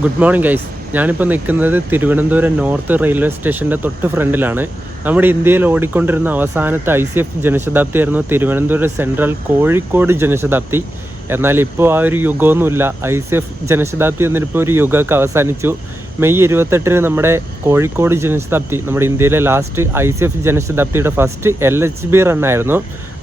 Good morning guys. ഞാനിപ്പോൾ നിൽക്കുന്നത് Thiruvananthapuram north railway സ്റ്റേഷൻ്റെ തൊട്ട് ഫ്രണ്ടിലാണ്. നമ്മുടെ ഇന്ത്യയിൽ ഓടിക്കൊണ്ടിരുന്ന അവസാനത്തെ ICF ജനശതാബ്ദി ആയിരുന്നു തിരുവനന്തപുരം സെൻട്രൽ കോഴിക്കോട് ജനശതാബ്ദി. എന്നാൽ ഇപ്പോൾ ആ ഒരു യുഗമൊന്നുമില്ല. ICF ജനശതാബ്ദി എന്നിപ്പോൾ ഒരു യുഗമൊക്കെ അവസാനിച്ചു. മെയ് 28 നമ്മുടെ കോഴിക്കോട് ജനശതാബ്ദി, നമ്മുടെ ഇന്ത്യയിലെ ലാസ്റ്റ് ICF ജനശതാബ്ദിയുടെ ഫസ്റ്റ് LHB റണ്ണായിരുന്നു.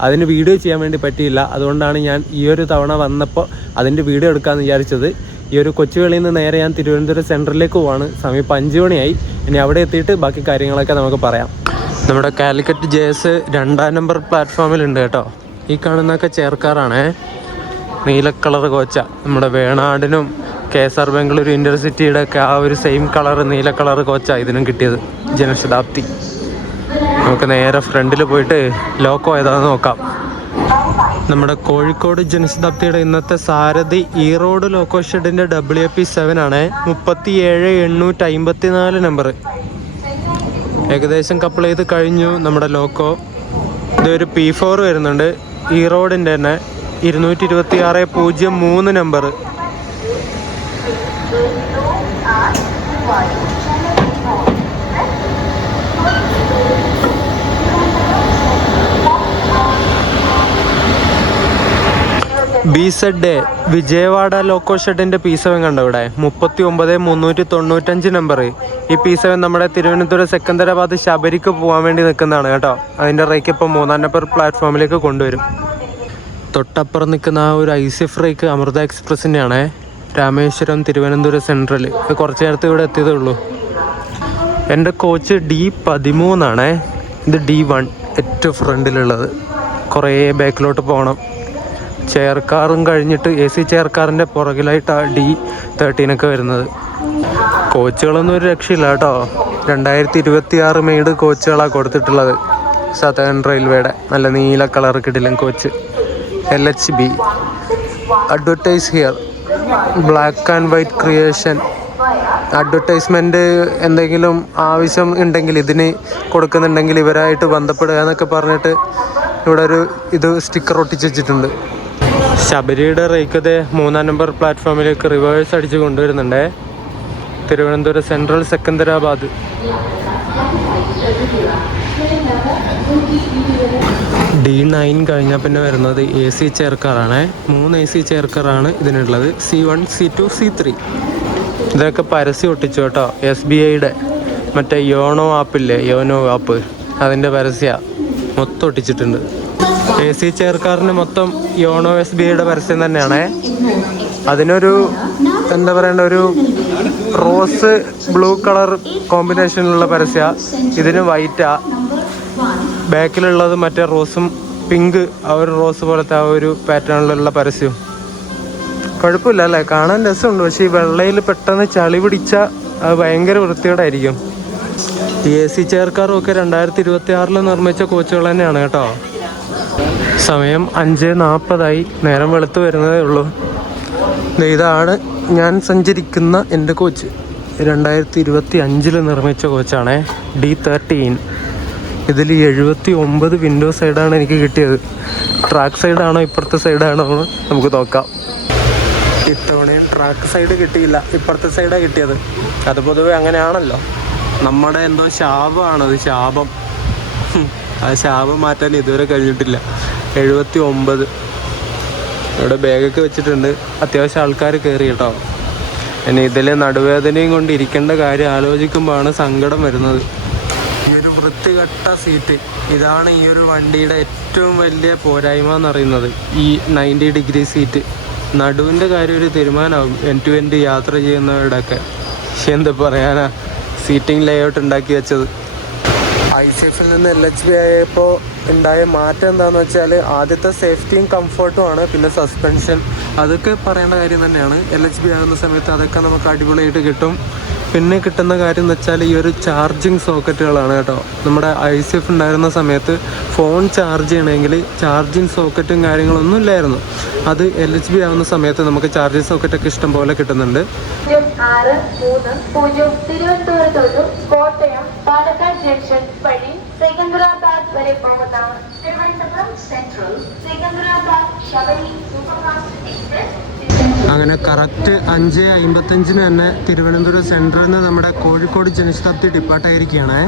അതിന് വീഡിയോ ചെയ്യാൻ വേണ്ടി പറ്റിയില്ല. അതുകൊണ്ടാണ് ഞാൻ ഈ ഒരു തവണ വന്നപ്പോൾ അതിൻ്റെ വീഡിയോ എടുക്കാമെന്ന് വിചാരിച്ചത്. ഈ ഒരു കൊച്ചുവേളിയിൽ നിന്ന് നേരെ ഞാൻ തിരുവനന്തപുരം സെൻട്രലിലേക്ക് പോവാണ്. സമയം 5 മണിയായി. ഇനി അവിടെ എത്തിയിട്ട് ബാക്കി കാര്യങ്ങളൊക്കെ നമുക്ക് പറയാം. നമ്മുടെ കാലിക്കറ്റ് JS 2-ാം നമ്പർ പ്ലാറ്റ്ഫോമിലുണ്ട് കേട്ടോ. ഈ കാണുന്നതൊക്കെ ചേർക്കാറാണേ. നീല കളർ കോച്ച. നമ്മുടെ വേണാടിനും KSR ബംഗളൂരു ഇൻ്റർസിറ്റിയുടെ ഒക്കെ ആ ഒരു സെയിം കളർ നീല കളർ കോച്ചാണ് ഇതിനും കിട്ടിയത്. ജനശതാബ്ദി. നമുക്ക് നേരെ ഫ്രണ്ടിൽ പോയിട്ട് ലോക്കോ ഏതാണെന്ന് നോക്കാം. നമ്മുടെ കോഴിക്കോട് ജനശതാബ്ദിയുടെ ഇന്നത്തെ സാരഥി ഈറോഡ് ലോക്കോ ഷെഡിൻ്റെ WP7 ആണ്. 37,854 നമ്പർ. ഏകദേശം കപ്പിൾ ചെയ്ത് കഴിഞ്ഞു നമ്മുടെ ലോക്കോ. ഇതൊരു P4 വരുന്നുണ്ട്. ഈറോഡിൻ്റെ തന്നെ 226.03 നമ്പർ. BZ വിജയവാഡ ലോക്കോ ഷെഡിൻ്റെ P7 കണ്ടോ ഇവിടെ. 39,395 നമ്പർ. ഈ P7 നമ്മുടെ തിരുവനന്തപുരം സെക്കന്ദരാബാദ് ശബരിക്ക് പോകാൻ വേണ്ടി നിൽക്കുന്നതാണ് കേട്ടോ. അതിൻ്റെ റേക്ക് ഇപ്പോൾ 3-ാം നമ്പർ പ്ലാറ്റ്ഫോമിലേക്ക് കൊണ്ടുവരും. തൊട്ടപ്പുറം നിൽക്കുന്ന ആ ഒരു ICF റേക്ക് അമൃത എക്സ്പ്രസിൻ്റെ ആണേ. രാമേശ്വരം തിരുവനന്തപുരം സെൻട്രൽ. ഇത് കുറച്ച് നേരത്തെ ഇവിടെ എത്തിയതേ ഉള്ളൂ. എൻ്റെ കോച്ച് D13 ആണേ. ഇത് D1 ഏറ്റവും ഫ്രണ്ടിലുള്ളത്. കുറേ ബാക്കിലോട്ട് പോകണം. ചെയർ കാറും കഴിഞ്ഞിട്ട് AC ചെയർ കാറിൻ്റെ പുറകിലായിട്ടാണ് D13 ഒക്കെ വരുന്നത്. കോച്ചുകളൊന്നും ഒരു രക്ഷയില്ല കേട്ടോ. 2026 മെയ്ഡ് കോച്ചുകളാണ് കൊടുത്തിട്ടുള്ളത്. സതേൺ റെയിൽവേയുടെ നല്ല നീല കളർ കിടിലൻ coach. LHB. Advertise here. Black and white creation. Advertisement എന്തെങ്കിലും ആവശ്യം ഉണ്ടെങ്കിൽ ഇതിന് കൊടുക്കുന്നുണ്ടെങ്കിൽ ഇവരായിട്ട് ബന്ധപ്പെടുക എന്നൊക്കെ പറഞ്ഞിട്ട് ഇവിടെ ഒരു സ്റ്റിക്കർ ഒട്ടിച്ച് വെച്ചിട്ടുണ്ട്. ശബരിയുടെ റേക്കത് 3-ാം നമ്പർ പ്ലാറ്റ്ഫോമിലേക്ക് റിവേഴ്സ് അടിച്ച് കൊണ്ടുവരുന്നുണ്ടേ. തിരുവനന്തപുരം സെൻട്രൽ സെക്കന്ദരാബാദ്. D9 കഴിഞ്ഞാൽ പിന്നെ വരുന്നത് AC ചെയർ കാറാണ്. 3 AC ചെയർ കാറാണ് ഇതിനുള്ളത്. C1, C2, C3. ഇതൊക്കെ പരസ്യം ഒട്ടിച്ചു കേട്ടോ. SBIയുടെ മറ്റേ യോണോ ആപ്പില്ലേ, യോനോ ആപ്പ്, അതിൻ്റെ പരസ്യ മൊത്തം ഒട്ടിച്ചിട്ടുണ്ട്. AC ചെയർ കാറിന് മൊത്തം യോണോ SBIയുടെ പരസ്യം തന്നെയാണേ. അതിനൊരു എന്താ പറയേണ്ട, ഒരു റോസ് ബ്ലൂ കളർ കോമ്പിനേഷനിലുള്ള പരസ്യ. ഇതിന് വൈറ്റാ. ബാക്കിലുള്ളത് മറ്റേ റോസും പിങ്ക്, ആ ഒരു റോസ് പോലത്തെ ആ ഒരു പാറ്റേണിലുള്ള പരസ്യവും. കുഴപ്പമില്ല അല്ലേ, കാണാൻ രസമുണ്ട്. പക്ഷേ ഈ വെള്ളയിൽ പെട്ടെന്ന് ചളി പിടിച്ചാൽ അത് ഭയങ്കര വൃത്തിയോടായിരിക്കും. AC ചെയർ കാറും ഒക്കെ 2026 നിർമ്മിച്ച കോച്ചുകൾ തന്നെയാണ് കേട്ടോ. സമയം 5:40 നേരം വെളുത്ത് വരുന്നതേ ഉള്ളൂ. ഇതാണ് ഞാൻ സഞ്ചരിക്കുന്ന എൻ്റെ കോച്ച്. 2025 നിർമ്മിച്ച കോച്ചാണേ. D13. ഇതിൽ 79 വിൻഡോ സൈഡാണ് എനിക്ക് കിട്ടിയത്. ട്രാക്ക് സൈഡാണോ ഇപ്പുറത്തെ സൈഡാണോ എന്ന് നമുക്ക് നോക്കാം. ഇത്തവണയും ട്രാക്ക് സൈഡ് കിട്ടിയില്ല, ഇപ്പുറത്തെ സൈഡാണ് കിട്ടിയത്. അത് പൊതുവെ അങ്ങനെയാണല്ലോ. നമ്മുടെ എന്തോ ശാപമാണത്, ശാപം. ആ ശാപം മാറ്റാൻ ഇതുവരെ കഴിഞ്ഞിട്ടില്ല. 79. ഇവിടെ ബാഗൊക്കെ വെച്ചിട്ടുണ്ട്. അത്യാവശ്യം ആൾക്കാർ കയറി കേട്ടോ. ഇനി ഇതിലെ നടുവേദനയും കൊണ്ട് ഇരിക്കേണ്ട കാര്യം ആലോചിക്കുമ്പോഴാണ് സങ്കടം വരുന്നത്. ഈ ഒരു വൃത്തികെട്ട സീറ്റ്, ഇതാണ് ഈ ഒരു വണ്ടിയുടെ ഏറ്റവും വലിയ പോരായ്മ എന്ന് പറയുന്നത്. ഈ 90 ഡിഗ്രി സീറ്റ്. നടുവിൻ്റെ കാര്യം ഒരു തീരുമാനമാകും end-to-end യാത്ര ചെയ്യുന്നവരുടെയൊക്കെ. പക്ഷെ എന്താ പറയാനാ, സീറ്റിംഗ് ലേഔട്ട് ഉണ്ടാക്കി വെച്ചത്. ICFൽ നിന്ന് LHB ആയപ്പോൾ ഉണ്ടായ മാറ്റം എന്താണെന്ന് വെച്ചാൽ ആദ്യത്തെ സേഫ്റ്റിയും കംഫർട്ടും ആണ്. പിന്നെ സസ്പെൻഷൻ, അതൊക്കെ പറയേണ്ട കാര്യം തന്നെയാണ്. LHB ആകുന്ന സമയത്ത് അതൊക്കെ നമുക്ക് അടിപൊളിയായിട്ട് കിട്ടും. പിന്നെ കിട്ടുന്ന കാര്യം എന്ന് വെച്ചാൽ ഈ ഒരു ചാർജിങ് സോക്കറ്റുകളാണ് കേട്ടോ. നമ്മുടെ ICF ഉണ്ടായിരുന്ന സമയത്ത് ഫോൺ ചാർജ് ചെയ്യണമെങ്കിൽ ചാർജിങ് സോക്കറ്റും കാര്യങ്ങളൊന്നും ഇല്ലായിരുന്നു. അത് LHB ആവുന്ന സമയത്ത് നമുക്ക് ചാർജിങ് സോക്കറ്റൊക്കെ ഇഷ്ടം പോലെ കിട്ടുന്നുണ്ട്. 630 തിരുവനന്തപുരത്തോട്ട് കോട്ടയം പാലക്കാട് ജംഗ്ഷൻ വഴി സെക്കന്ദരാബാദ് വരെ പോകുന്ന Thiruvananthapuram central Secunderabad Sabari superfast express അങ്ങനെ കറക്റ്റ് 5:55 തന്നെ തിരുവനന്തപുരം സെൻട്രലിൽ നിന്ന് നമ്മുടെ കോഴിക്കോട് ജനശതാബ്ദി ഡിപ്പാർട്ടായിരിക്കുകയാണ്.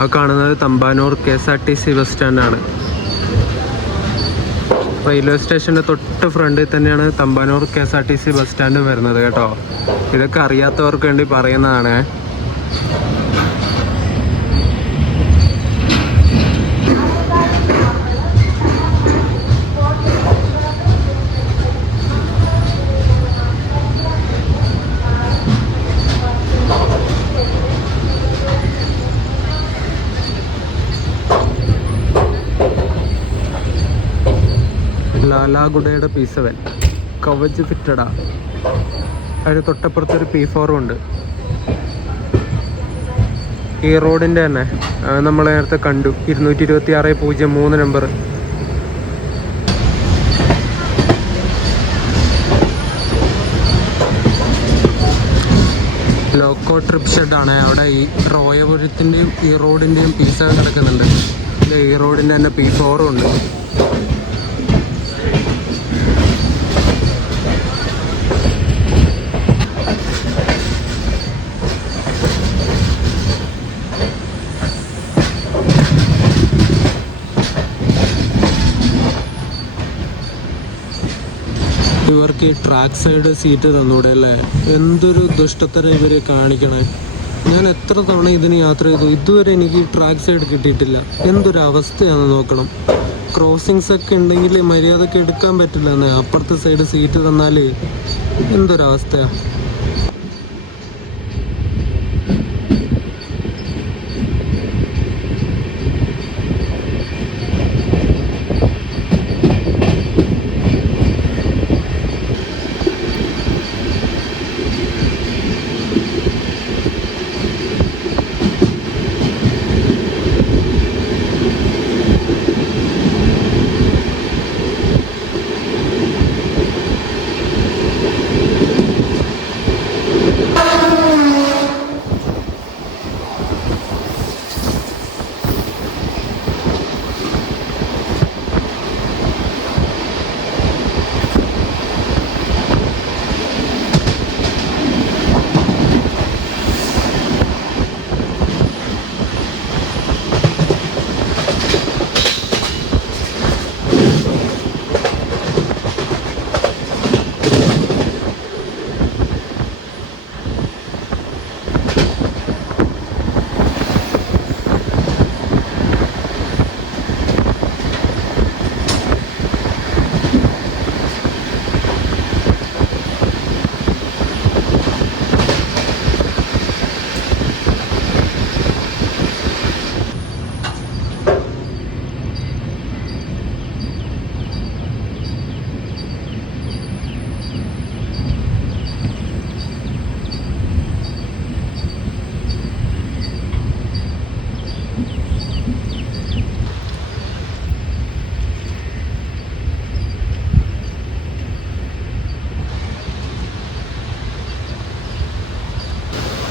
ആ കാണുന്നത് തമ്പാനൂർ KSRTC ബസ് സ്റ്റാൻഡാണ്. റെയിൽവേ സ്റ്റേഷൻ്റെ തൊട്ട് ഫ്രണ്ടിൽ തന്നെയാണ് തമ്പാനൂർ KSRTC ബസ് സ്റ്റാൻഡ് വരുന്നത് കേട്ടോ. ഇതൊക്കെ അറിയാത്തവർക്ക് വേണ്ടി പറയുന്നതാണ്. ലാലാഗുഡയുടെ P7 കവച് ഫിറ്റഡാ. അതിന് തൊട്ടപ്പുറത്തൊരു P4 ഉണ്ട്. ഈ റോഡിൻ്റെ തന്നെ നമ്മൾ നേരത്തെ കണ്ടു 226/03 നമ്പർ. Loco trip ഷെഡാണ്. അവിടെ ഈ റോയപുരത്തിൻ്റെയും ഈ റോഡിൻ്റെയും P7 കിടക്കുന്നുണ്ട്. ഈ റോഡിൻ്റെ തന്നെ P4 ഉണ്ട്. ഇവർക്ക് ഈ ട്രാക്ക് സൈഡ് സീറ്റ് തന്നൂടെ അല്ലേ? എന്തൊരു ദുഷ്ടത്തരം ഇവരെ കാണിക്കണേ. ഞാൻ എത്ര തവണ ഇതിന് യാത്ര ചെയ്തു, ഇതുവരെ എനിക്ക് ട്രാക്ക് സൈഡ് കിട്ടിയിട്ടില്ല. എന്തൊരു അവസ്ഥയാണെന്ന് നോക്കണം. ക്രോസിങ്സ് ഒക്കെ ഉണ്ടെങ്കിൽ മര്യാദക്ക് എടുക്കാൻ പറ്റില്ല എന്നേ. അപ്പുറത്തെ സൈഡ് സീറ്റ് തന്നാൽ എന്തൊരവസ്ഥയാണ്.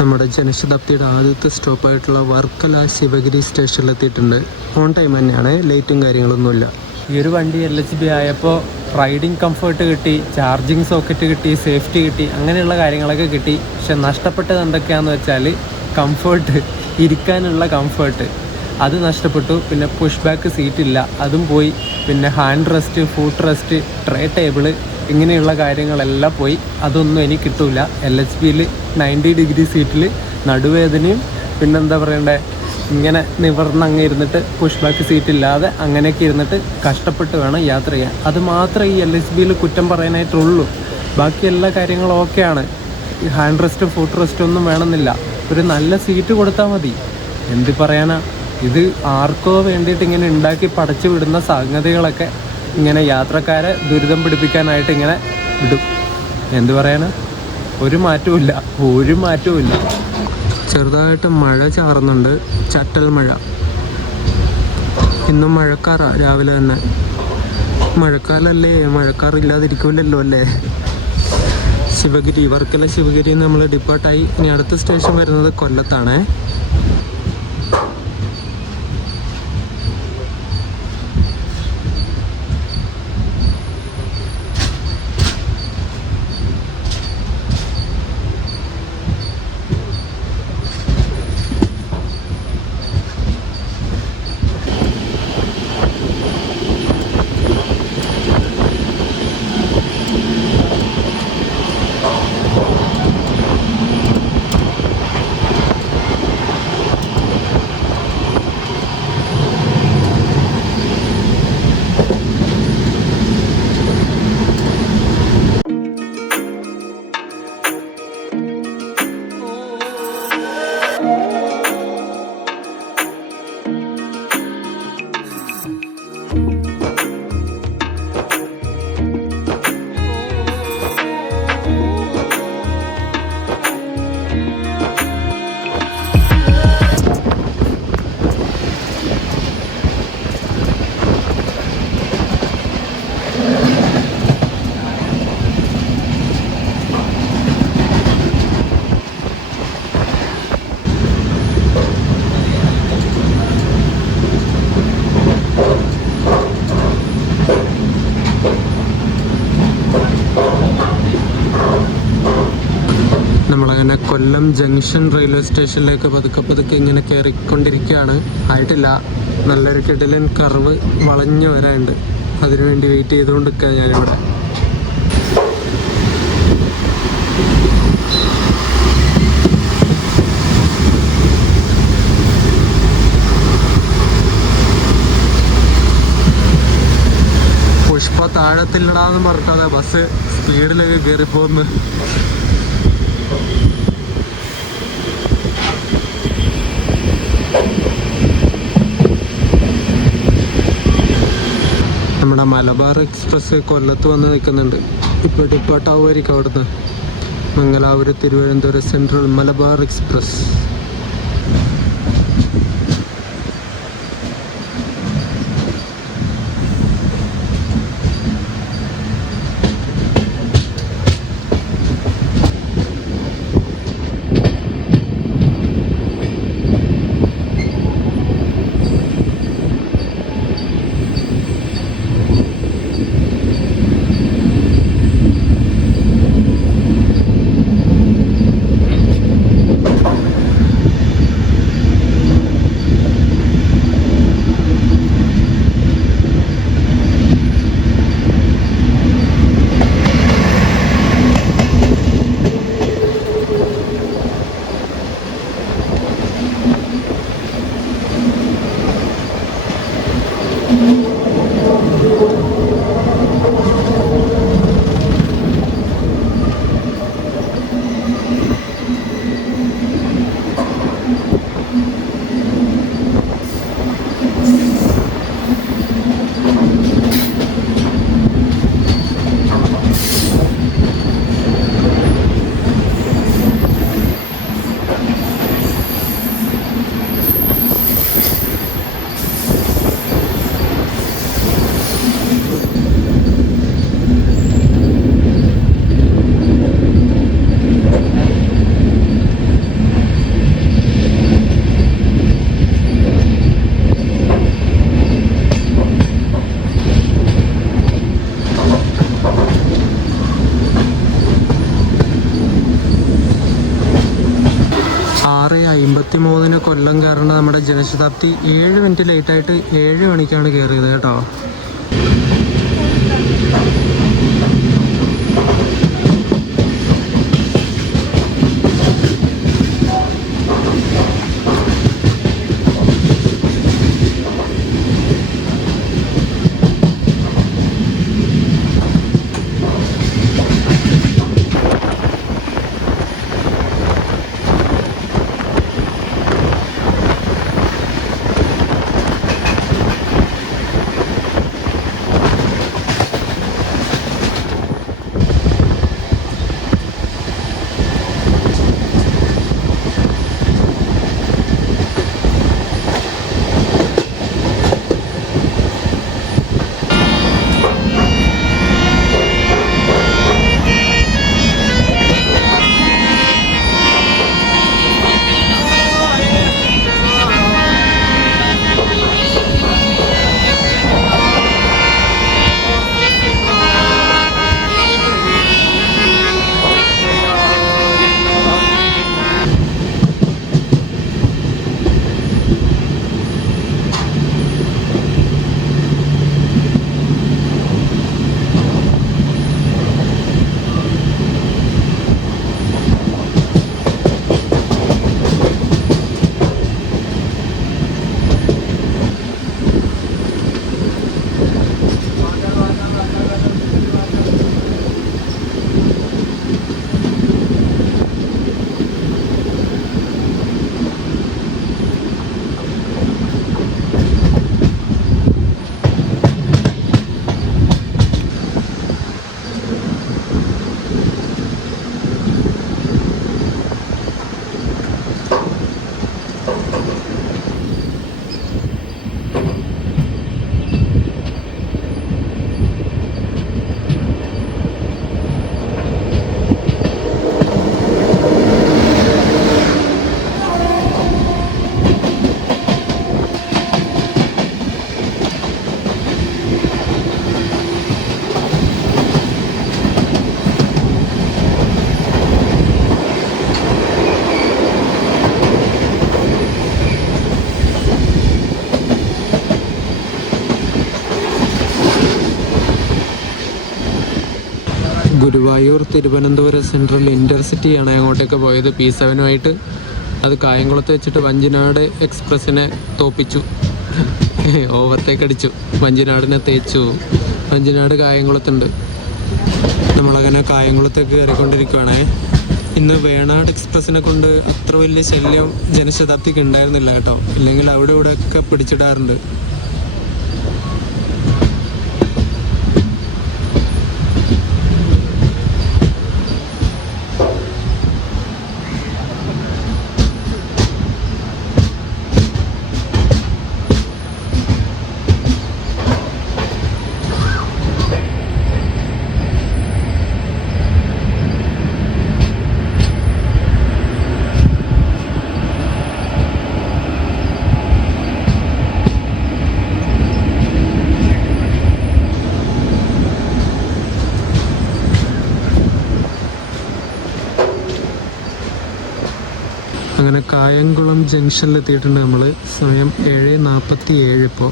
നമ്മുടെ ജനശതാബ്ദിയുടെ ആദ്യത്തെ സ്റ്റോപ്പായിട്ടുള്ള വർക്കല ശിവഗിരി സ്റ്റേഷനിലെത്തിയിട്ടുണ്ട്. ഓൺ ടൈം തന്നെയാണ്, ലേറ്റും കാര്യങ്ങളൊന്നുമില്ല. ഈ ഒരു വണ്ടി LHB ആയപ്പോൾ റൈഡിങ് കംഫർട്ട് കിട്ടി, ചാർജിങ് സോക്കറ്റ് കിട്ടി, സേഫ്റ്റി കിട്ടി, അങ്ങനെയുള്ള കാര്യങ്ങളൊക്കെ കിട്ടി. പക്ഷെ നഷ്ടപ്പെട്ടത് എന്തൊക്കെയാണെന്ന് വെച്ചാൽ കംഫർട്ട്, ഇരിക്കാനുള്ള കംഫർട്ട് അത് നഷ്ടപ്പെട്ടു. പിന്നെ പുഷ് ബാക്ക് സീറ്റില്ല, അതും പോയി. പിന്നെ hand rest, foot rest, tray table, ഇങ്ങനെയുള്ള കാര്യങ്ങളെല്ലാം പോയി. അതൊന്നും എനിക്ക് കിട്ടൂല. LHBയിൽ 90 ഡിഗ്രി സീറ്റിൽ നടുവേദനയും പിന്നെന്താ പറയണ്ടേ, ഇങ്ങനെ നിവർന്നങ്ങ് ഇരുന്നിട്ട് പുഷ് ബാക്ക് സീറ്റില്ലാതെ അങ്ങനെയൊക്കെ ഇരുന്നിട്ട് കഷ്ടപ്പെട്ട് വേണം യാത്ര ചെയ്യാൻ. അത് മാത്രമേ ഈ LHBയിൽ കുറ്റം പറയാനായിട്ടുള്ളൂ. ബാക്കി എല്ലാ കാര്യങ്ങളും ഓക്കെയാണ്. ഈ ഹാൻഡ് റെസ്റ്റും ഫുട്ട് റെസ്റ്റും ഒന്നും വേണമെന്നില്ല. ഒരു നല്ല സീറ്റ് കൊടുത്താൽ മതി. എന്ത് പറയാനാ, ഇത് ആർക്കോ വേണ്ടിയിട്ട് ഇങ്ങനെ ഉണ്ടാക്കി പടച്ചു വിടുന്ന സംഗതികളൊക്കെ ഇങ്ങനെ യാത്രക്കാരെ ദുരിതം പിടിപ്പിക്കാനായിട്ട് ഇങ്ങനെ വിടും. എന്ത് പറയാനാ, ഒരു മാറ്റവുമില്ല, ഒരു മാറ്റവുമില്ല. ചെറുതായിട്ട് മഴ ചാറുന്നുണ്ട്, ചട്ടൽ മഴ. ഇന്നും മഴക്കാറാ രാവിലെ തന്നെ. മഴക്കാലല്ലേ, മഴക്കാറില്ലാതിരിക്കില്ലല്ലോ അല്ലേ. ശിവഗിരി, വർക്കല ശിവഗിരി നമ്മൾ ഡിപ്പാർട്ടായി. ഇനി അടുത്ത സ്റ്റേഷൻ വരുന്നത് കൊല്ലത്താണേ. അങ്ങനെ കൊല്ലം ജംഗ്ഷൻ റെയിൽവേ സ്റ്റേഷനിലേക്ക് പതുക്കെ പതുക്കെ ഇങ്ങനെ കയറിക്കൊണ്ടിരിക്കുകയാണ്. ആയിട്ടില്ല, നല്ലൊരു കിടിലൻ കർവ് വളഞ്ഞു വരാനുണ്ട്. അതിനുവേണ്ടി വെയിറ്റ് ചെയ്തുകൊണ്ടിരിക്കുക ഞാനിവിടെ. പുഷ്പ താഴത്തില്ലടാന്ന് പറഞ്ഞാൽ ബസ് സ്പീഡിലൊക്കെ കയറിപ്പോന്ന്. നമ്മുടെ മലബാർ എക്സ്പ്രസ് കൊല്ലത്ത് വന്ന് നിൽക്കുന്നുണ്ട്. ഇപ്പോൾ ഡിപ്പോട്ടാവുമായിരിക്കും അവിടുന്ന്. Mangalapuram Thiruvananthapuram central Malabar express. കൊല്ലം കയറേണ്ട നമ്മുടെ ജനശതാബ്ദി 7 മിനിറ്റ് ലേറ്റായിട്ട് 7 മണിക്കാണ് കയറിയത് കേട്ടോ. ഗുരുവായൂർ തിരുവനന്തപുരം സെൻട്രൽ ഇൻ്റർസിറ്റിയാണ് അങ്ങോട്ടേക്ക് പോയത് P7 അത് കായംകുളത്ത് വെച്ചിട്ട് വഞ്ചിനാട് എക്സ്പ്രസ്സിനെ തോപ്പിച്ചു, ഓവർടേക്ക് അടിച്ചു, വഞ്ചിനാടിനെ തേച്ചു. വഞ്ചിനാട് കായംകുളത്തുണ്ട്. നമ്മളങ്ങനെ കായംകുളത്തേക്ക് കയറിക്കൊണ്ടിരിക്കുകയാണേ. ഇന്ന് വേണാട് എക്സ്പ്രസ്സിനെ കൊണ്ട് അത്ര വലിയ ശല്യം ജനശതാബ്ദിക്ക് ഉണ്ടായിരുന്നില്ല കേട്ടോ, ഇല്ലെങ്കിൽ അവിടെ ഇവിടെ ഒക്കെ പിടിച്ചിടാറുണ്ട്. അങ്ങനെ കായംകുളം ജംഗ്ഷനിലെത്തിയിട്ടുണ്ട് നമ്മൾ. സമയം 7:47 ഇപ്പോൾ.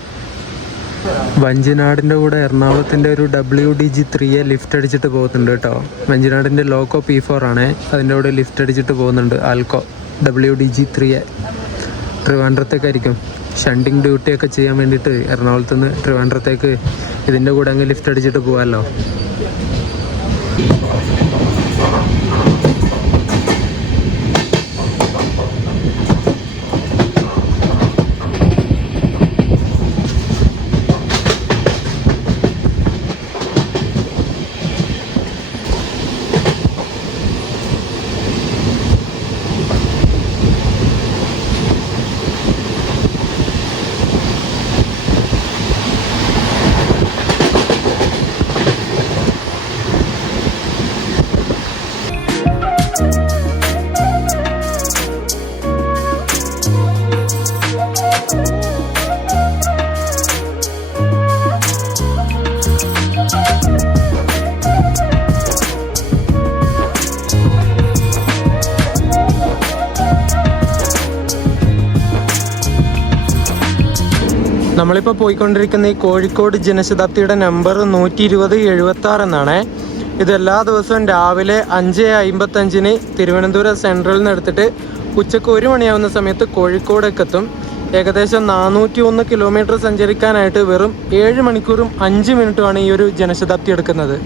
വഞ്ചിനാടിൻ്റെ കൂടെ എറണാകുളത്തിൻ്റെ ഒരു WDG3 ലിഫ്റ്റ് അടിച്ചിട്ട് പോകുന്നുണ്ട് കേട്ടോ. വഞ്ചിനാടിൻ്റെ ലോക്കോ P4 ആണേ, അതിൻ്റെ കൂടെ ലിഫ്റ്റ് അടിച്ചിട്ട് പോകുന്നുണ്ട് ആൽക്കോ WDG3 ട്രിവാൻഡ്രത്തേക്കായിരിക്കും. ഷണ്ടിങ് ഡ്യൂട്ടിയൊക്കെ ചെയ്യാൻ വേണ്ടിയിട്ട് എറണാകുളത്ത് നിന്ന് ട്രിവാൻഡ്രത്തേക്ക് ഇതിൻ്റെ കൂടെ അങ്ങ് ലിഫ്റ്റ് അടിച്ചിട്ട് പോകാമല്ലോ. നമ്മളിപ്പോൾ പോയിക്കൊണ്ടിരിക്കുന്ന ഈ കോഴിക്കോട് ജനശതാബ്ദിയുടെ നമ്പർ 120/76 എന്നാണ്. ഇത് എല്ലാ ദിവസവും രാവിലെ 5:55 തിരുവനന്തപുരം സെൻട്രലിൽ നിന്ന് എടുത്തിട്ട് ഉച്ചക്ക് 1 മണിയാവുന്ന സമയത്ത് കോഴിക്കോടേക്ക് എത്തും. ഏകദേശം 401 കിലോമീറ്റർ സഞ്ചരിക്കാനായിട്ട് വെറും 7 മണിക്കൂറും 5 മിനിറ്റുമാണ് ഈ ഒരു ജനശതാബ്ദി എടുക്കുന്നത്.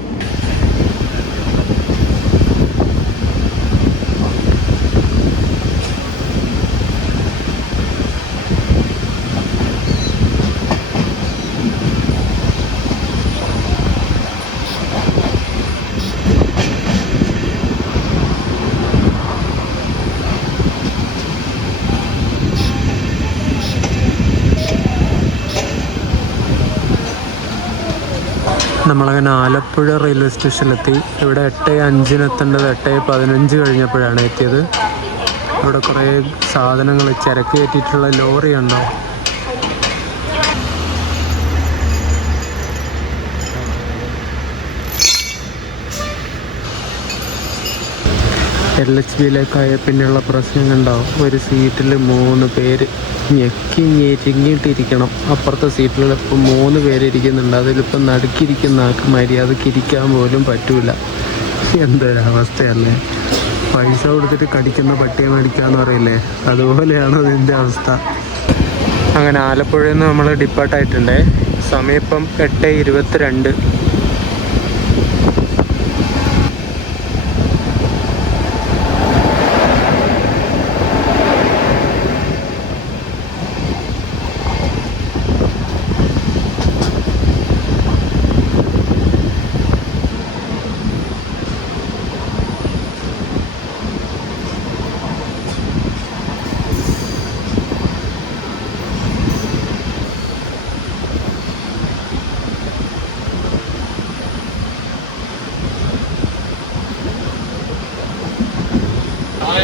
നമ്മളങ്ങനെ ആലപ്പുഴ റെയിൽവേ സ്റ്റേഷനിലെത്തി. ഇവിടെ 8:05 എത്തേണ്ടത് 8:15 കഴിഞ്ഞപ്പോഴാണ് എത്തിയത്. ഇവിടെ കുറേ സാധനങ്ങൾ ചരക്ക് കയറ്റിയിട്ടുള്ള ലോറി ഉണ്ടോ. LHBയിലേക്കായ പിന്നെയുള്ള പ്രശ്നം കണ്ടാവും. ഒരു സീറ്റിൽ 3 പേര് ഞെരിങ്ങിയിട്ടിരിക്കണം. അപ്പുറത്തെ സീറ്റിൽ ഇപ്പം 3 പേര് ഇരിക്കുന്നുണ്ട്. അതിലിപ്പം നടുക്കിരിക്കുന്ന ആൾക്ക് മര്യാദയ്ക്ക് ഇരിക്കാൻ പോലും പറ്റൂല. എന്തൊരവസ്ഥയല്ലേ. പൈസ കൊടുത്തിട്ട് കടിക്കുന്ന പട്ടിയെ മേടിക്കാന്ന് പറയില്ലേ, അതുപോലെയാണ് അതിൻ്റെ അവസ്ഥ. അങ്ങനെ ആലപ്പുഴയിൽ നിന്ന് നമ്മൾ ഡിപ്പാർട്ടായിട്ടുണ്ട്. സമയം ഇപ്പം 8:22. Hi.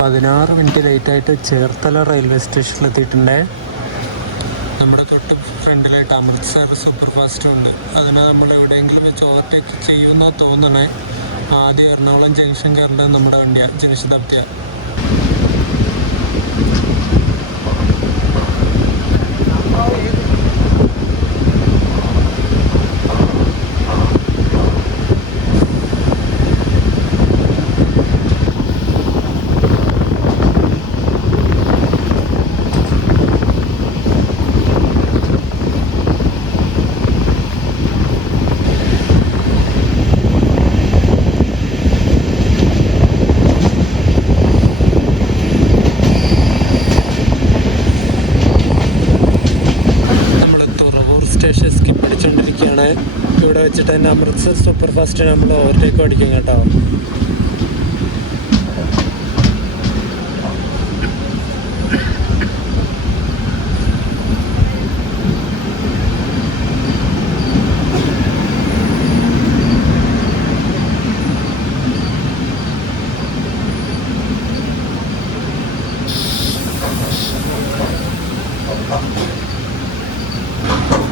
16 മിനിറ്റ് ലേറ്റായിട്ട് ചേർത്തല റെയിൽവേ സ്റ്റേഷനിലെത്തിയിട്ടുണ്ട്. നമ്മുടെ തൊട്ട് ഫ്രണ്ടിലായിട്ട് അമൃത്സർ സൂപ്പർ ഫാസ്റ്റ് ഉണ്ട്. അതിനെ നമ്മൾ എവിടെയെങ്കിലും വെച്ച് ഓവർടേക്ക് ചെയ്യുമെന്നാണ് തോന്നണേ. ആദ്യം എറണാകുളം ജംഗ്ഷൻ കയറേണ്ടത് നമ്മുടെ വണ്ടിയാണ്, ജനശതാബ്ദിയാണ്. ഇവിടെ വെച്ചിട്ട് തന്നെ അമൃത്സർ സൂപ്പർ ഫാസ്റ്റ് നമ്മൾ ഓവർടേക്ക് അടിക്കും കേട്ടോ.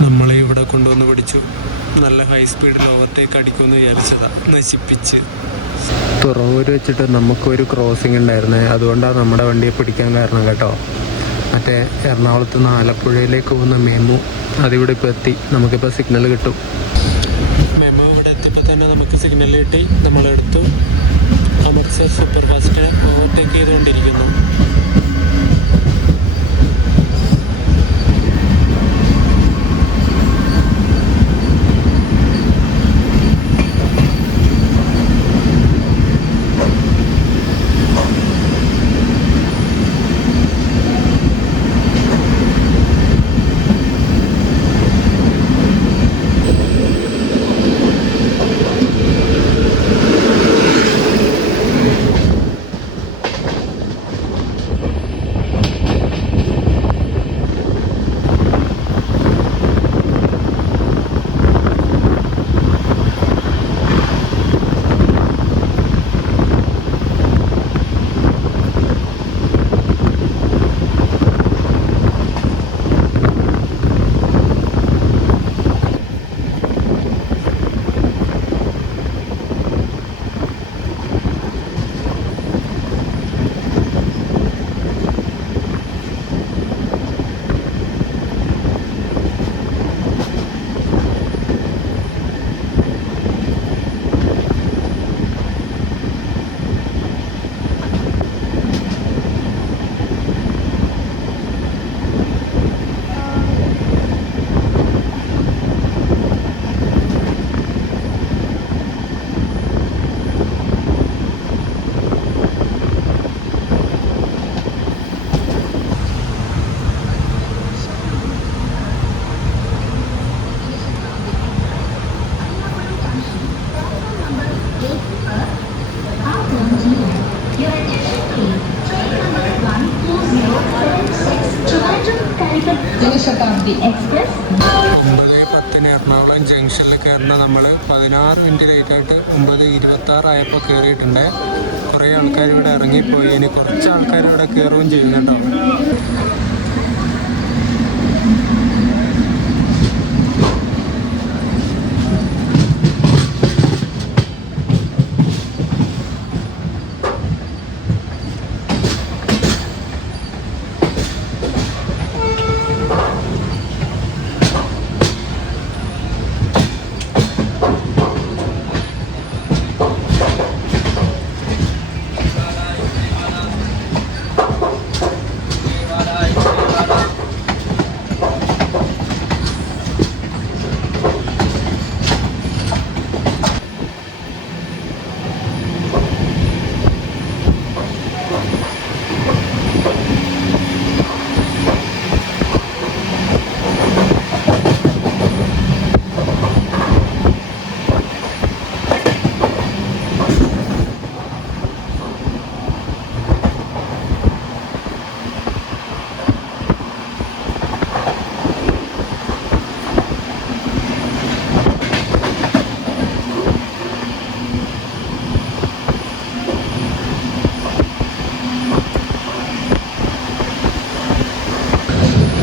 നമ്മളെ ഇവിടെ കൊണ്ടുവന്ന് പിടിച്ചു. നല്ല ഹൈ സ്പീഡിൽ ഓവർടേക്ക് അടിക്കുമെന്ന് വിചാരിച്ചതാ, നശിപ്പിച്ച്. തുറവൂർ വെച്ചിട്ട് നമുക്കൊരു ക്രോസിംഗ് ഉണ്ടായിരുന്നേ, അതുകൊണ്ടാണ് നമ്മുടെ വണ്ടിയെ പിടിക്കാൻ കാരണം കേട്ടോ. മറ്റേ എറണാകുളത്ത് നിന്ന് ആലപ്പുഴയിലേക്ക് പോകുന്ന മെമു അതിവിടെ ഇപ്പോൾ എത്തി. നമുക്കിപ്പോൾ സിഗ്നൽ കിട്ടും. മെമു ഇവിടെ എത്തിയപ്പോൾ തന്നെ നമുക്ക് സിഗ്നൽ കിട്ടി. നമ്മളെടുത്തു. അമൃത്സർ സൂപ്പർ ഫാസ്റ്റിനെ ഓവർടേക്ക് ചെയ്തുകൊണ്ടിരിക്കുന്നു. എറണാകുളം ജംഗ്ഷനിൽ കയറുന്ന നമ്മൾ 16 മിനിറ്റ് ലേറ്റായിട്ട് 9:26 ആയപ്പോൾ കയറിയിട്ടുണ്ട്. കുറേ ആൾക്കാർ ഇവിടെ ഇറങ്ങിപ്പോയി. ഇനി കുറച്ച് ആൾക്കാർ ഇവിടെ കയറുകയും ചെയ്യും കേട്ടോ.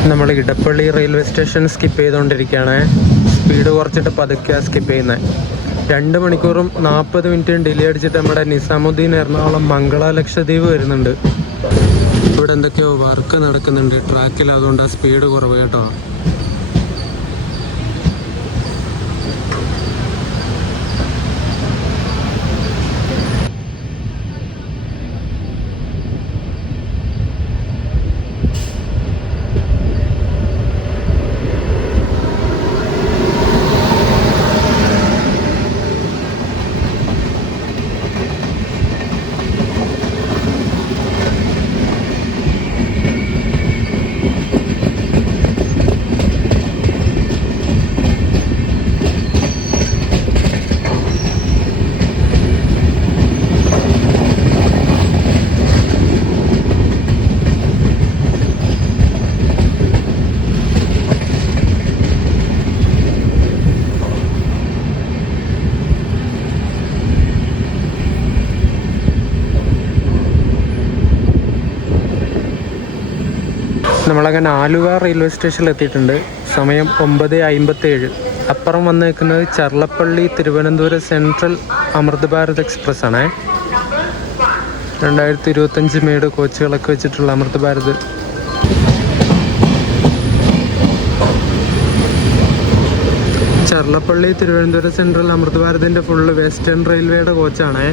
നമ്മൾ ഇടപ്പള്ളി റെയിൽവേ സ്റ്റേഷൻ സ്കിപ്പ് ചെയ്തുകൊണ്ടിരിക്കുകയാണ്. സ്പീഡ് കുറച്ചിട്ട് പതുക്കെ സ്കിപ്പ് ചെയ്യുന്നത്. 2 മണിക്കൂറും 40 മിനിറ്റും ഡിലേ അടിച്ചിട്ട് നമ്മുടെ നിസാമുദ്ദീൻ എറണാകുളം മംഗള ലക്ഷദ്വീപ് വരുന്നുണ്ട്. ഇവിടെ എന്തൊക്കെയോ വർക്ക് നടക്കുന്നുണ്ട് ട്രാക്കിൽ, അതുകൊണ്ടാണ് സ്പീഡ് കുറവ് കേട്ടോ. നമ്മളങ്ങനെ ആലുവ റെയിൽവേ സ്റ്റേഷനിൽ എത്തിയിട്ടുണ്ട്. സമയം 9:57. അപ്പുറം വന്ന് നിൽക്കുന്നത് ചർലപ്പള്ളി തിരുവനന്തപുരം സെൻട്രൽ അമൃത് ഭാരത് എക്സ്പ്രസ് ആണ്. 2025 മേട് കോച്ചുകളൊക്കെ വെച്ചിട്ടുള്ള അമൃത് ഭാരത്. ചർലപ്പള്ളി തിരുവനന്തപുരം സെൻട്രൽ അമൃത് ഭാരതിൻ്റെ ഫുള്ള് വെസ്റ്റേൺ റെയിൽവേയുടെ കോച്ചാണ്.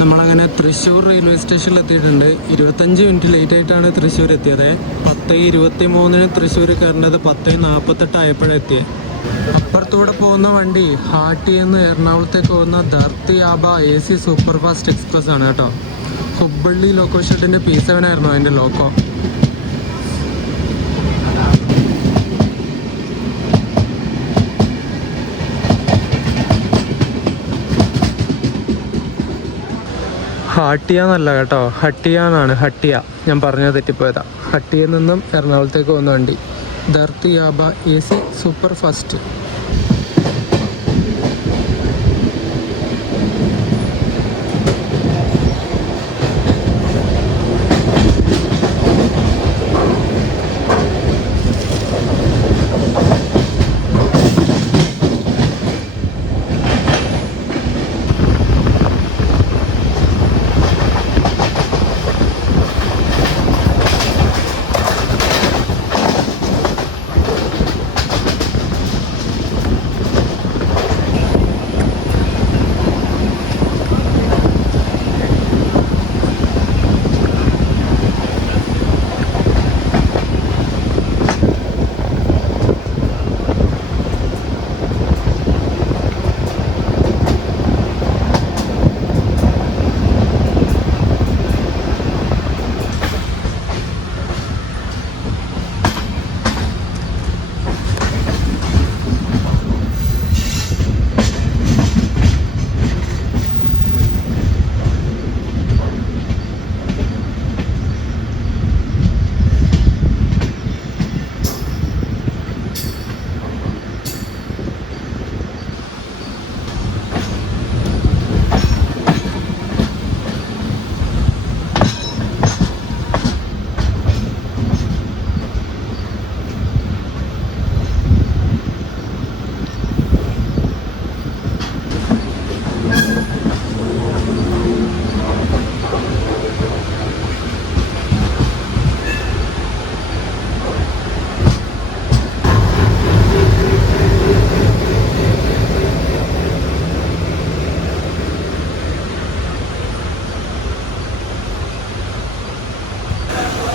നമ്മളങ്ങനെ തൃശ്ശൂർ റെയിൽവേ സ്റ്റേഷനിൽ എത്തിയിട്ടുണ്ട്. 25 മിനിറ്റ് ലേറ്റ് ആയിട്ടാണ് തൃശ്ശൂർ എത്തിയത്. 10:23 തൃശ്ശൂർ കയറേണ്ടത് 10:48 ആയപ്പോഴെത്തിയത്. അപ്പുറത്തൂടെ പോകുന്ന വണ്ടി ഹാട്ടിയെന്ന് എറണാകുളത്തേക്ക് പോകുന്ന Dharti Aba AC super fast express ആണ് കേട്ടോ. ഹുബ്ബള്ളി ലോക്കോ ഷെഡിൻ്റെ P7 ആയിരുന്നു അതിൻ്റെ ലോക്കോ. ഹാട്ടിയ എന്നല്ല കേട്ടോ, ഹട്ടിയ എന്നാണ്. ഹട്ടിയ, ഞാൻ പറഞ്ഞത് തെറ്റിപ്പോയതാ. ഹട്ടിയയിൽ നിന്നും എറണാകുളത്തേക്ക് പോകുന്ന വണ്ടി Dharti Aba AC super fast.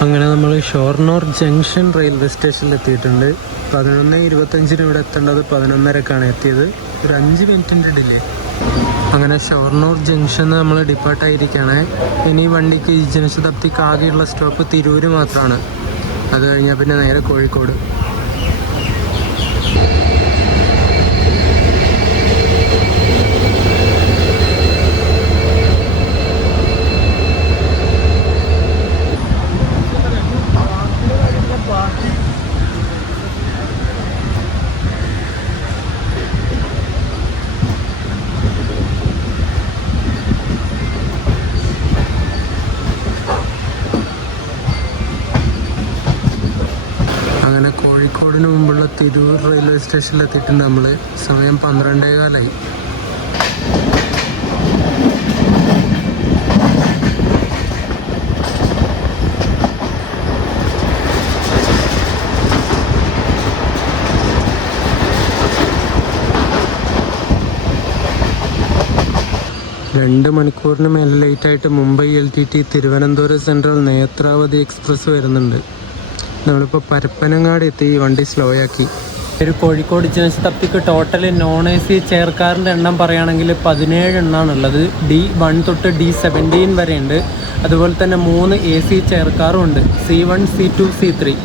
അങ്ങനെ നമ്മൾ ഷൊർണൂർ ജംഗ്ഷൻ റെയിൽവേ സ്റ്റേഷനിൽ എത്തിയിട്ടുണ്ട്. 11:25 ഇവിടെ എത്തേണ്ടത് 11:30 എത്തിയത്. ഒരു 5 മിനിറ്റിൻ്റെ ഡിലേ. അങ്ങനെ ഷൊർണൂർ ജംഗ്ഷനിൽ നമ്മൾ ഡിപ്പാർട്ടായിരിക്കുകയാണ്. ഇനി വണ്ടിക്ക് ഈ ജനശതാബ്ദിക്ക് ആകെയുള്ള സ്റ്റോപ്പ് തിരൂർ മാത്രമാണ്. അത് കഴിഞ്ഞാൽ പിന്നെ നേരെ കോഴിക്കോട്. അങ്ങനെ കോഴിക്കോടിന് മുമ്പുള്ള തിരൂർ റെയിൽവേ സ്റ്റേഷനിൽ എത്തിയിട്ടുണ്ട് നമ്മൾ. സമയം 12:15. രണ്ട് മണിക്കൂറിന് മേലെ ലേറ്റായിട്ട് Mumbai LTT Thiruvananthapuram central Netravati express വരുന്നുണ്ട്. നമ്മളിപ്പോൾ പരപ്പനങ്ങാട് എത്തി. വണ്ടി സ്ലോ ആക്കി. ഒരു കോഴിക്കോട് ജനശതാബ്ദിക്ക് ടോട്ടൽ നോൺ AC ചെയർക്കാറിൻ്റെ എണ്ണം പറയുകയാണെങ്കിൽ 17 എണ്ണമാണുള്ളത്. D1 തൊട്ട് D17 വരെ ഉണ്ട്. അതുപോലെ തന്നെ 3 AC ചെയർക്കാറും ഉണ്ട്. C1, C2, C3.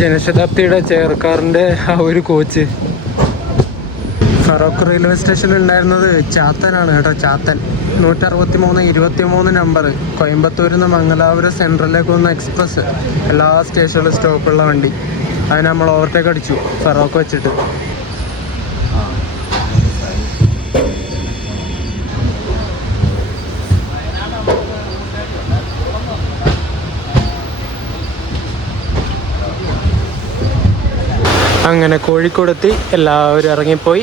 ജനശതാബ്ദിയുടെ ചെയർക്കാറിൻ്റെ ആ ഒരു കോച്ച് ഫറോക്ക് റെയിൽവേ സ്റ്റേഷനിൽ ഉണ്ടായിരുന്നത് ചാത്തനാണ് കേട്ടോ. ചാത്തൻ 163-23 നമ്പർ. കോയമ്പത്തൂരിൽ നിന്ന് മംഗലാപുരം സെൻട്രലിലേക്ക് വന്ന എക്സ്പ്രസ്. എല്ലാ സ്റ്റേഷനിലും സ്റ്റോപ്പുള്ള വണ്ടി. അതിന് നമ്മൾ ഓവർടേക്ക് അടിച്ചു ഫറോക്ക് വെച്ചിട്ട്. അങ്ങനെ കോഴിക്കോടെത്തി. എല്ലാവരും ഇറങ്ങിപ്പോയി.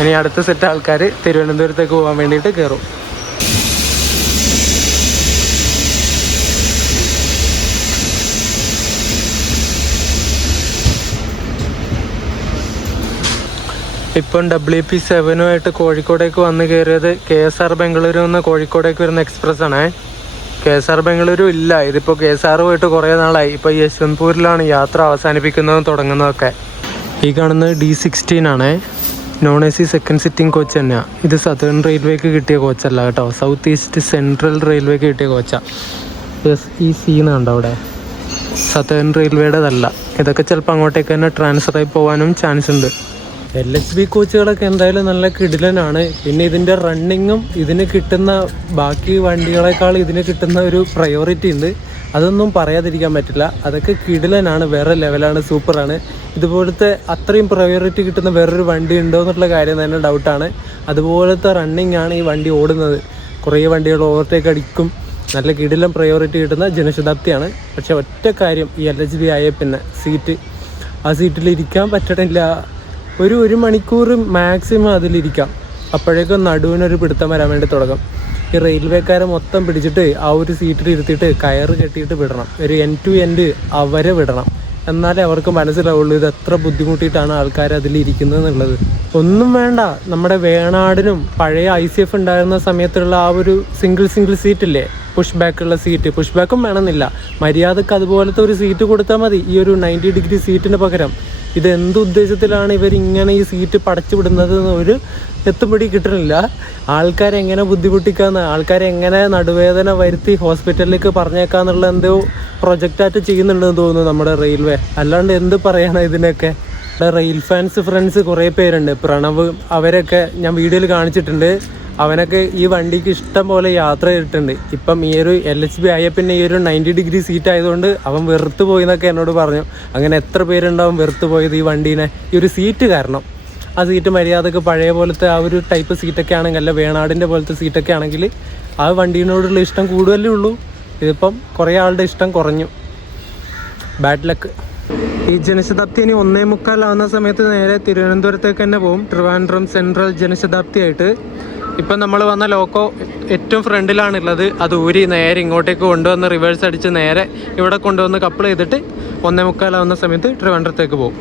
ഇനി അടുത്ത സെറ്റ് ആൾക്കാർ തിരുവനന്തപുരത്തേക്ക് പോകാൻ വേണ്ടിയിട്ട് കയറും. ഇപ്പം WP7 കോഴിക്കോടേക്ക് വന്ന് കയറിയത് KSR ബംഗളൂരു നിന്ന് കോഴിക്കോടേക്ക് വരുന്ന എക്സ്പ്രസ് ആണ്. KSR ബംഗളൂരു ഇല്ല. ഇതിപ്പോൾ KSR പോയിട്ട് കുറേ നാളായി. ഇപ്പോൾ യശ്വന്ത്പൂരിലാണ് യാത്ര അവസാനിപ്പിക്കുന്നതും തുടങ്ങുന്നതൊക്കെ. ഈ കാണുന്നത് D16 ആണ്. Non AC second sitting coach തന്നെയാണ്. ഇത് സതേൺ റെയിൽവേക്ക് കിട്ടിയ കോച്ചല്ല കേട്ടോ. സൗത്ത് ഈസ്റ്റ് സെൻട്രൽ റെയിൽവേക്ക് കിട്ടിയ കോച്ചാണ്. SEC എന്നുണ്ടോ അവിടെ. സതേൺ റെയിൽവേയുടേതല്ല. ഇതൊക്കെ ചിലപ്പോൾ അങ്ങോട്ടേക്ക് തന്നെ ട്രാൻസ്ഫർ ആയി പോകാനും ചാൻസ് ഉണ്ട്. LHB കോച്ചുകളൊക്കെ എന്തായാലും നല്ല കിടിലനാണ്. പിന്നെ ഇതിൻ്റെ റണ്ണിങ്ങും ഇതിന് കിട്ടുന്ന ബാക്കി വണ്ടികളെക്കാൾ ഇതിന് കിട്ടുന്ന ഒരു പ്രയോറിറ്റി ഉണ്ട്. അതൊന്നും പറയാതിരിക്കാൻ പറ്റില്ല. അതൊക്കെ കിടിലനാണ്. വേറെ ലെവലാണ്. സൂപ്പറാണ്. ഇതുപോലത്തെ അത്രയും പ്രയോറിറ്റി കിട്ടുന്ന വേറൊരു വണ്ടി ഉണ്ടോ എന്നുള്ള കാര്യം തന്നെ ഡൗട്ടാണ്. അതുപോലത്തെ റണ്ണിങ് ആണ് ഈ വണ്ടി ഓടുന്നത്. കുറേ വണ്ടികൾ ഓവർടേക്ക് അടിക്കും. നല്ല കിടിലം പ്രയോറിറ്റി കിട്ടുന്ന ജനശതാബ്ദിയാണ്. പക്ഷെ ഒറ്റ കാര്യം, ഈ LHB ആയ പിന്നെ ആ സീറ്റിൽ ഇരിക്കാൻ പറ്റണില്ല. ഒരു മണിക്കൂർ മാക്സിമം അതിലിരിക്കാം. അപ്പോഴേക്കും നടുവിനൊരു പിടുത്തം വരാൻ വേണ്ടി തുടങ്ങും. ഈ റെയിൽവേക്കാരെ മൊത്തം പിടിച്ചിട്ട് ആ ഒരു സീറ്റിൽ ഇരുത്തിയിട്ട് കയറ് കെട്ടിയിട്ട് വിടണം. ഒരു end to end അവരെ വിടണം. എന്നാലേ അവർക്ക് മനസ്സിലാവുള്ളൂ ഇത് എത്ര ബുദ്ധിമുട്ടിയിട്ടാണ് ആൾക്കാർ അതിലിരിക്കുന്നത് എന്നുള്ളത്. ഒന്നും വേണ്ട, നമ്മുടെ വേണാടിനും പഴയ ICF ഉണ്ടായിരുന്ന സമയത്തുള്ള ആ ഒരു സിംഗിൾ സീറ്റില്ലേ, പുഷ് ബാക്കുള്ള സീറ്റ്. പുഷ് ബാക്കും വേണമെന്നില്ല, മര്യാദക്ക് അതുപോലത്തെ ഒരു സീറ്റ് കൊടുത്താൽ മതി. ഈ ഒരു 90 ഡിഗ്രി സീറ്റിന് പകരം ഇത് എന്തുദ്ദേശത്തിലാണ് ഇവരിങ്ങനെ ഈ സീറ്റ് പടച്ചു വിടുന്നത് എന്ന് ഒരു എത്തുപിടി കിട്ടണില്ല. ആൾക്കാരെങ്ങനെ ബുദ്ധിമുട്ടിക്കാന്ന്, ആൾക്കാരെങ്ങനെ നടുവേദന വരുത്തി ഹോസ്പിറ്റലിലേക്ക് പറഞ്ഞേക്കാന്നുള്ള എന്തോ പ്രൊജക്റ്റായിട്ട് ചെയ്യുന്നുണ്ടെന്ന് തോന്നുന്നു നമ്മുടെ റെയിൽവേ. അല്ലാണ്ട് എന്ത് പറയാനാണ് ഇതിനൊക്കെ. റെയിൽ ഫ്രണ്ട്സ് കുറേ പേരുണ്ട്. പ്രണവ് അവരൊക്കെ ഞാൻ വീഡിയോയിൽ കാണിച്ചിട്ടുണ്ട്. അവനൊക്കെ ഈ വണ്ടിക്ക് ഇഷ്ടം പോലെ യാത്ര ചെയ്തിട്ടുണ്ട്. ഇപ്പം ഈ ഒരു LHB ആയ പിന്നെ ഈ ഒരു 90 ഡിഗ്രി സീറ്റ് ആയതുകൊണ്ട് അവൻ വെറുത്ത് പോയി എന്നൊക്കെ എന്നോട് പറഞ്ഞു. അങ്ങനെ എത്ര പേരുണ്ടാവും വെറുത്ത് പോയത് ഈ വണ്ടീനെ, ഈ ഒരു സീറ്റ് കാരണം. ആ സീറ്റ് മര്യാദക്ക് പഴയ പോലത്തെ ആ ഒരു ടൈപ്പ് സീറ്റൊക്കെ ആണെങ്കിൽ, അല്ല വേണാടിൻ്റെ പോലത്തെ സീറ്റൊക്കെ ആണെങ്കിൽ ആ വണ്ടീനോടുള്ള ഇഷ്ടം കൂടുതലേ ഉള്ളൂ. ഇതിപ്പം കുറേ ആളുടെ ഇഷ്ടം കുറഞ്ഞു. Bad luck. ഈ ജനശതാബ്ദി ഇനി 1:45 ആവുന്ന സമയത്ത് നേരെ തിരുവനന്തപുരത്തേക്ക് തന്നെ പോകും, ട്രിവാൻഡ്രം സെൻട്രൽ ജനശതാബ്ദി ആയിട്ട്. ഇപ്പം നമ്മൾ വന്ന ലോക്കോ ഏറ്റവും ഫ്രണ്ടിലാണുള്ളത്. അത് ഊരി നേരെ ഇങ്ങോട്ടേക്ക് കൊണ്ടുവന്ന് റിവേഴ്സ് അടിച്ച് നേരെ ഇവിടെ കൊണ്ടുവന്ന് കപ്പിൾ ചെയ്തിട്ട് 1:45 ആവുന്ന സമയത്ത് ട്രിവാൻഡ്രത്തേക്ക് പോകും.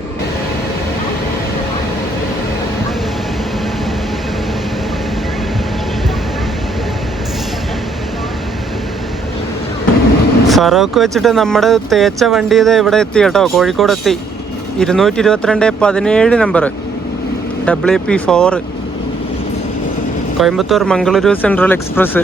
ഫറോക്ക് വെച്ചിട്ട് നമ്മുടെ തേച്ച വണ്ടി ഇത് ഇവിടെ എത്തി കേട്ടോ, കോഴിക്കോട് എത്തി. 222-17 number WP4 Coimbatore Mangaluru central express.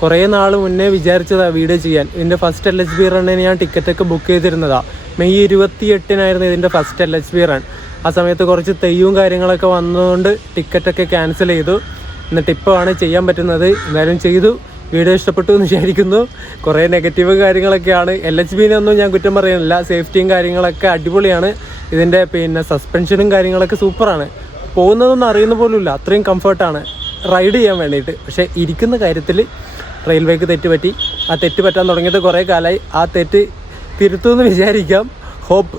കുറേ നാൾ മുന്നേ വിചാരിച്ചതാണ് വീഡിയോ ചെയ്യാൻ. ഇതിൻ്റെ ഫസ്റ്റ് LHB റണ്ണിന് ഞാൻ ടിക്കറ്റൊക്കെ ബുക്ക് ചെയ്തിരുന്നതാണ്. മെയ് 28-നായിരുന്നു ഇതിൻ്റെ ഫസ്റ്റ് LHB റൺ. ആ സമയത്ത് കുറച്ച് തെയ്യവും കാര്യങ്ങളൊക്കെ വന്നതുകൊണ്ട് ടിക്കറ്റൊക്കെ ക്യാൻസൽ ചെയ്തു. എന്നിട്ട് ഇപ്പോഴാണ് ചെയ്യാൻ പറ്റുന്നത്. എന്തായാലും ചെയ്തു. വീഡിയോ ഇഷ്ടപ്പെട്ടു എന്ന് വിചാരിക്കുന്നു. കുറേ നെഗറ്റീവ് കാര്യങ്ങളൊക്കെയാണ്. LHBനൊന്നും ഞാൻ കുറ്റം പറയുന്നില്ല. സേഫ്റ്റിയും കാര്യങ്ങളൊക്കെ അടിപൊളിയാണ്. ഇതിൻ്റെ സസ്പെൻഷനും കാര്യങ്ങളൊക്കെ സൂപ്പറാണ്. പോകുന്നതൊന്നും അറിയുന്ന പോലുമില്ല, അത്രയും കംഫർട്ടാണ് റൈഡ് ചെയ്യാൻ വേണ്ടിയിട്ട്. പക്ഷേ ഇരിക്കുന്ന കാര്യത്തിൽ റെയിൽവേക്ക് തെറ്റ് പറ്റി. ആ തെറ്റ് പറ്റാൻ തുടങ്ങിയിട്ട് കുറേ കാലമായി. ആ തെറ്റ് തിരുത്തുമെന്ന് വിചാരിക്കാം. ഹോപ്പ്.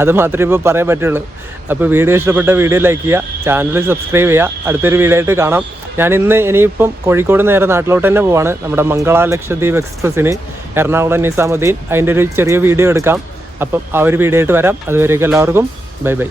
അത് മാത്രമേ ഇപ്പോൾ പറയാൻ പറ്റുള്ളൂ. അപ്പോൾ വീഡിയോ ഇഷ്ടപ്പെട്ട വീഡിയോ ലൈക്ക് ചെയ്യുക, ചാനൽ സബ്സ്ക്രൈബ് ചെയ്യുക. അടുത്തൊരു വീഡിയോ ആയിട്ട് കാണാം. ഇനിയിപ്പം കോഴിക്കോട് നേരെ നാട്ടിലോട്ട് തന്നെ പോവാണ്. നമ്മുടെ മംഗള ലക്ഷദ്വീപ് എക്സ്പ്രസ്സിന് എറണാകുളം നിസാമുദ്ദീൻ. അതിൻ്റെ ഒരു ചെറിയ വീഡിയോ എടുക്കാം. അപ്പം ആ ഒരു വീഡിയോ ആയിട്ട് വരാം. അതുവരേക്കും എല്ലാവർക്കും ബൈ ബൈ.